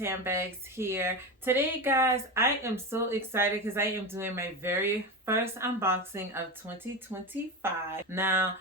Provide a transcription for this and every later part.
Handbags here. Today, guys, I am so excited because I am doing my very first unboxing of 2025. Now,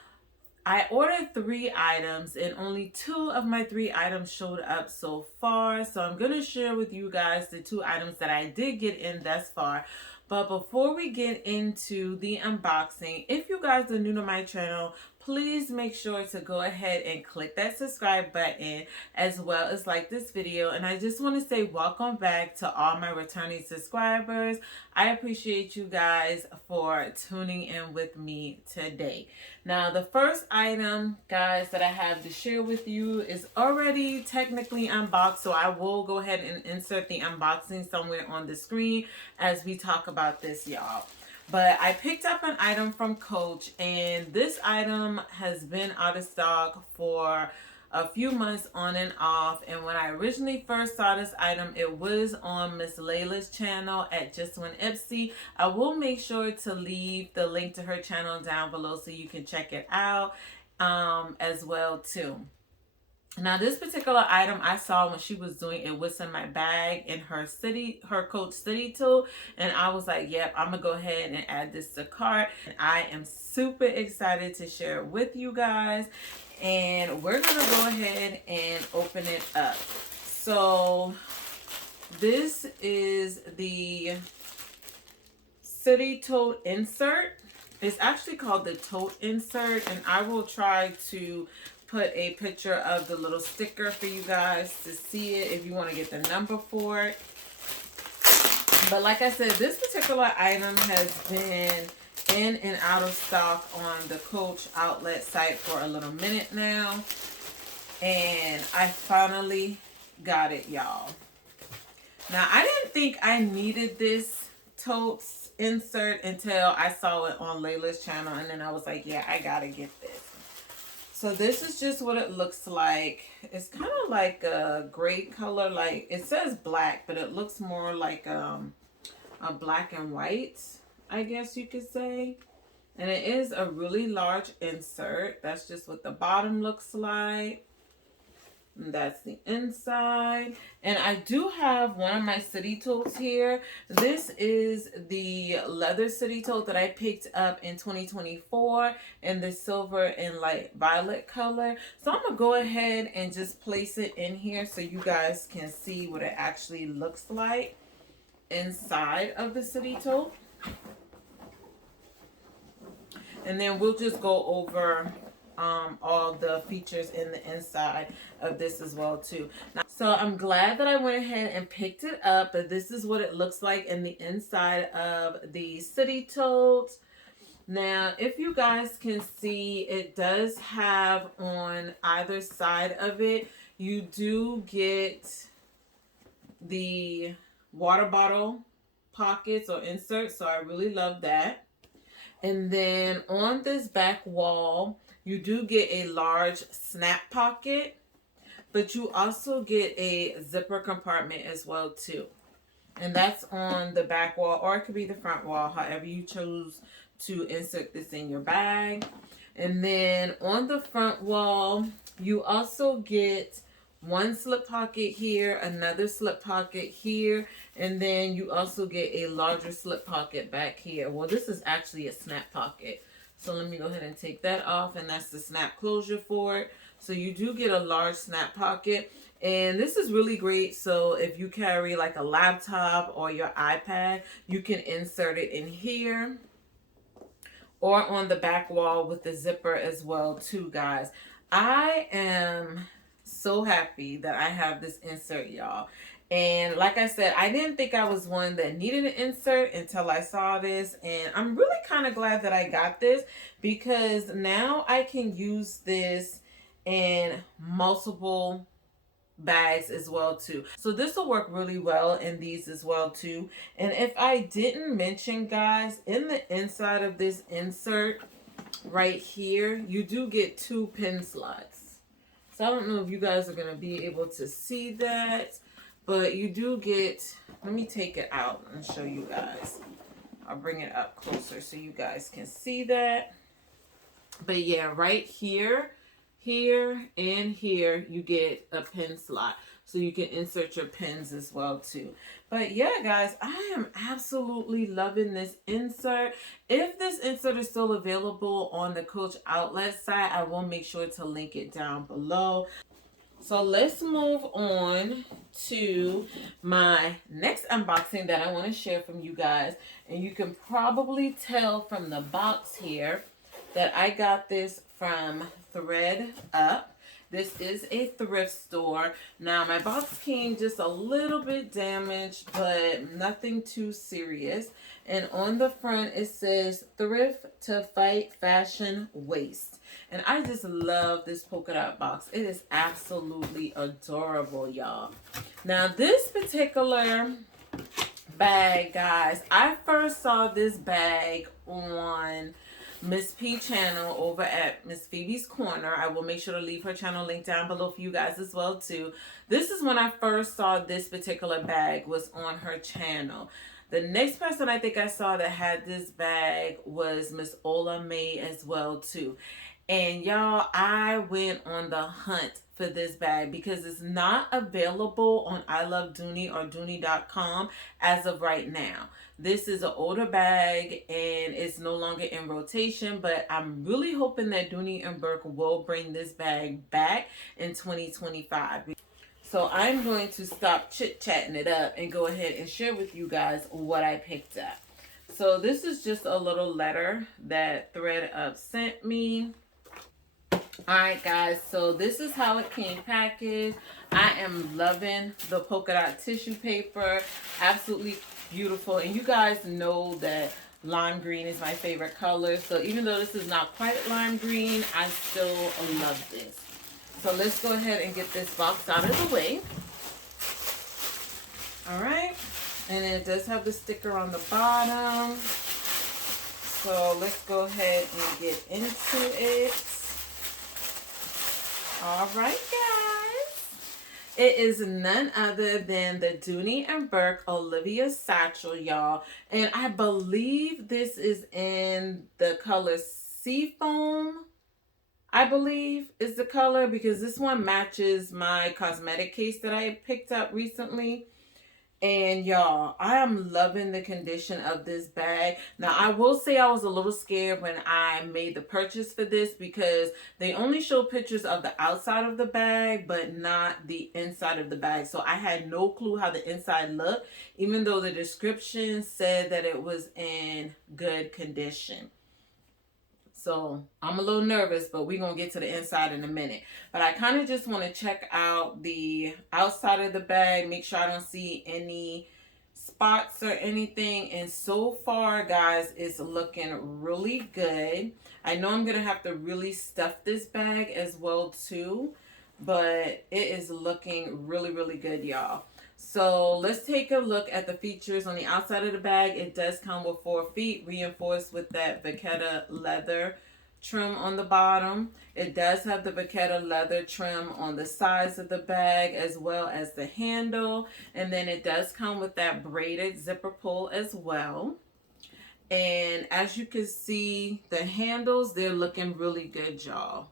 I ordered 3 items and only 2 of my 3 items showed up so far. So I'm going to share with you guys the 2 items that I did get in thus far. But before we get into the unboxing, if you guys are new to my channel, please make sure to go ahead and click that subscribe button as well as like this video. And I just want to say welcome back to all my returning subscribers. I appreciate you guys for tuning in with me today. Now, the first item, guys, that I have to share with you is already technically unboxed, so I will go ahead and insert the unboxing somewhere on the screen as we talk about this, y'all. But I picked up an item from Coach, and this item has been out of stock for a few months on and off. And when I originally first saw this item, it was on Miss Layla's channel at Just One Ipsy. I will make sure to leave the link to her channel down below so you can check it out as well too. Now, this particular item I saw when she was doing it was in my bag in her Coach City tote, and I was like, yep, I'm gonna go ahead and add this to cart. And I am super excited to share it with you guys, and we're gonna go ahead and open it up. So this is the City Tote insert. It's actually called the Tote insert, and I will try to put a picture of the little sticker for you guys to see it if you want to get the number for it. But like I said, this particular item has been in and out of stock on the Coach outlet site for a little minute now, and I finally got it, y'all. Now, I didn't think I needed this tote insert until I saw it on Layla's channel, and then I was like, yeah, I gotta get this. So this is just what it looks like. It's kind of like a gray color, like it says black, but it looks more like a black and white, I guess you could say. And it is a really large insert. That's just what the bottom looks like. And that's the inside. And I do have one of my city totes here. This is the leather city tote that I picked up in 2024 in the silver and light violet color. So I'm going to go ahead and just place it in here so you guys can see what it actually looks like inside of the city tote. And then we'll just go over all the features in the inside of this as well too. Now, so I'm glad that I went ahead and picked it up, but this is what it looks like in the inside of the city tote. Now, if you guys can see, it does have on either side of it, you do get the water bottle pockets or inserts, so I really love that. And then on this back wall, you do get a large snap pocket, but you also get a zipper compartment as well too. And that's on the back wall, or it could be the front wall, however you choose to insert this in your bag. And then on the front wall, you also get one slip pocket here, another slip pocket here, and then you also get a larger slip pocket back here. Well, this is actually a snap pocket. So let me go ahead and take that off, and that's the snap closure for it. So you do get a large snap pocket, and this is really great. So if you carry like a laptop or your iPad, you can insert it in here or on the back wall with the zipper as well too, guys. I am so happy that I have this insert, y'all. And like I said, I didn't think I was one that needed an insert until I saw this. And I'm really kind of glad that I got this, because now I can use this in multiple bags as well too. So this will work really well in these as well too. And if I didn't mention, guys, in the inside of this insert right here, you do get 2 pin slots. So I don't know if you guys are going to be able to see that, but you do get, let me take it out and show you guys. I'll bring it up closer so you guys can see that. But yeah, right here, here, and here, you get a pin slot. so you can insert your pins as well too. But yeah, guys, I am absolutely loving this insert. If this insert is still available on the Coach outlet site, I will make sure to link it down below. So let's move on to my next unboxing that I want to share from you guys. And you can probably tell from the box here that I got this from Thread Up. This is a thrift store. Now, my box came just a little bit damaged, but nothing too serious. And on the front, it says, "Thrift to fight fashion waste." And I just love this polka dot box. It is absolutely adorable, y'all. Now, this particular bag, guys, I first saw this bag on Miss P channel over at Miss Phoebe's Corner. I will make sure to leave her channel link down below for you guys as well too. This is when I first saw this particular bag was on her channel. The next person I think I saw that had this bag was Miss Ola May as well too. And y'all, I went on the hunt for this bag because it's not available on I Love Dooney or Dooney.com as of right now. This is an older bag and it's no longer in rotation, but I'm really hoping that Dooney and Bourke will bring this bag back in 2025. So I'm going to stop chit-chatting it up and go ahead and share with you guys what I picked up. So this is just a little letter that Thread Up sent me. Alright guys, so this is how it came packaged. I am loving the polka dot tissue paper. Absolutely beautiful. And you guys know that lime green is my favorite color. So even though this is not quite lime green, I still love this. So let's go ahead and get this box out of the way. Alright. And it does have the sticker on the bottom. So let's go ahead and get into it. All right, guys. It is none other than the Dooney and Bourke Olivia Satchel, y'all. And I believe this is in the color Seafoam, I believe is the color, because this one matches my cosmetic case that I picked up recently. And y'all, I am loving the condition of this bag. Now, I will say I was a little scared when I made the purchase for this because they only show pictures of the outside of the bag, but not the inside of the bag. So I had no clue how the inside looked, even though the description said that it was in good condition. So I'm a little nervous, but we're going to get to the inside in a minute. But I kind of just want to check out the outside of the bag, make sure I don't see any spots or anything. And so far, guys, it's looking really good. I know I'm going to have to really stuff this bag as well, too. But it is looking really, really good, y'all. So let's take a look at the features on the outside of the bag. It does come with 4 feet reinforced with that Vachetta leather trim on the bottom. It does have the Vachetta leather trim on the sides of the bag as well as the handle. And then it does come with that braided zipper pull as well. And as you can see, the handles, they're looking really good, y'all.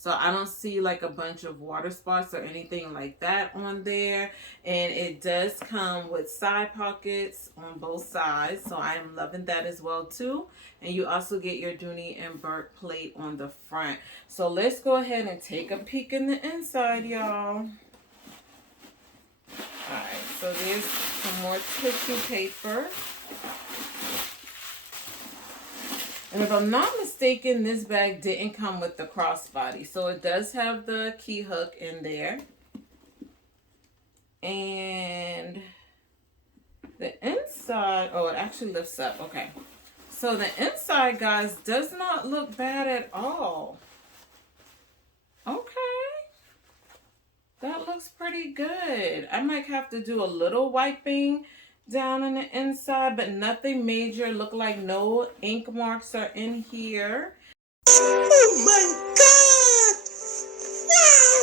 So I don't see like a bunch of water spots or anything like that on there. And it does come with side pockets on both sides. So I am loving that as well too. And you also get your Dooney and Bourke plate on the front. So let's go ahead and take a peek in the inside, y'all. Alright, so there's some more tissue paper. And if I'm not mistaken, this bag didn't come with the crossbody. So it does have the key hook in there. And the inside, oh, it actually lifts up. Okay. So the inside, guys, does not look bad at all. Okay. That looks pretty good. I might have to do a little wiping down on the inside, but nothing major. Look like no ink marks are in here. Oh my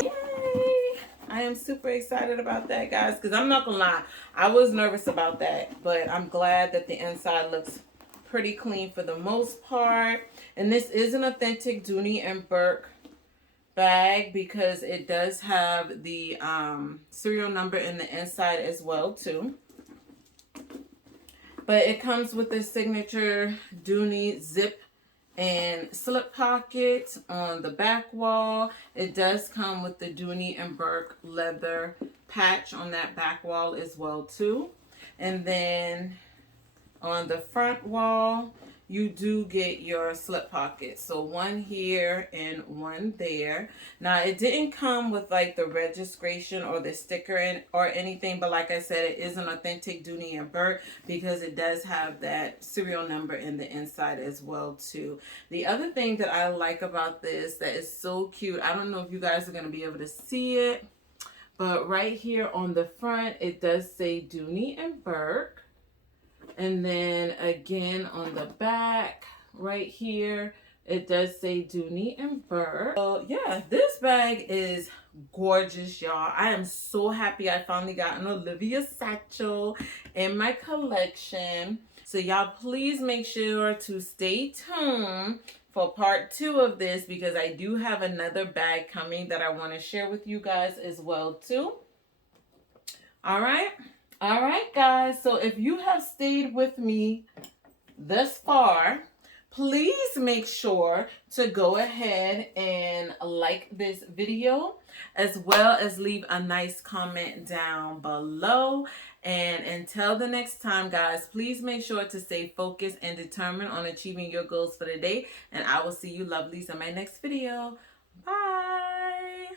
God! Yay! I am super excited about that, guys, because I'm not gonna lie, I was nervous about that, but I'm glad that the inside looks pretty clean for the most part. And this is an authentic Dooney and Bourke bag because it does have the serial number in the inside as well too. But it comes with a signature Dooney zip and slip pocket on the back wall. It does come with the Dooney and Bourke leather patch on that back wall as well too. And then on the front wall, you do get your slip pockets. So one here and one there. Now it didn't come with like the registration or the sticker or anything, but like I said, it is an authentic Dooney and Bourke because it does have that serial number in the inside as well too. The other thing that I like about this that is so cute, I don't know if you guys are going to be able to see it, but right here on the front, it does say Dooney and Bourke. And then again on the back right here, it does say Dooney and Bourke. So yeah, this bag is gorgeous, y'all. I am so happy I finally got an Olivia satchel in my collection. So y'all please make sure to stay tuned for part 2 of this because I do have another bag coming that I want to share with you guys as well too. All right, guys, so if you have stayed with me thus far, please make sure to go ahead and like this video as well as leave a nice comment down below. And until the next time, guys, please make sure to stay focused and determined on achieving your goals for the day. And I will see you lovelies in my next video. Bye.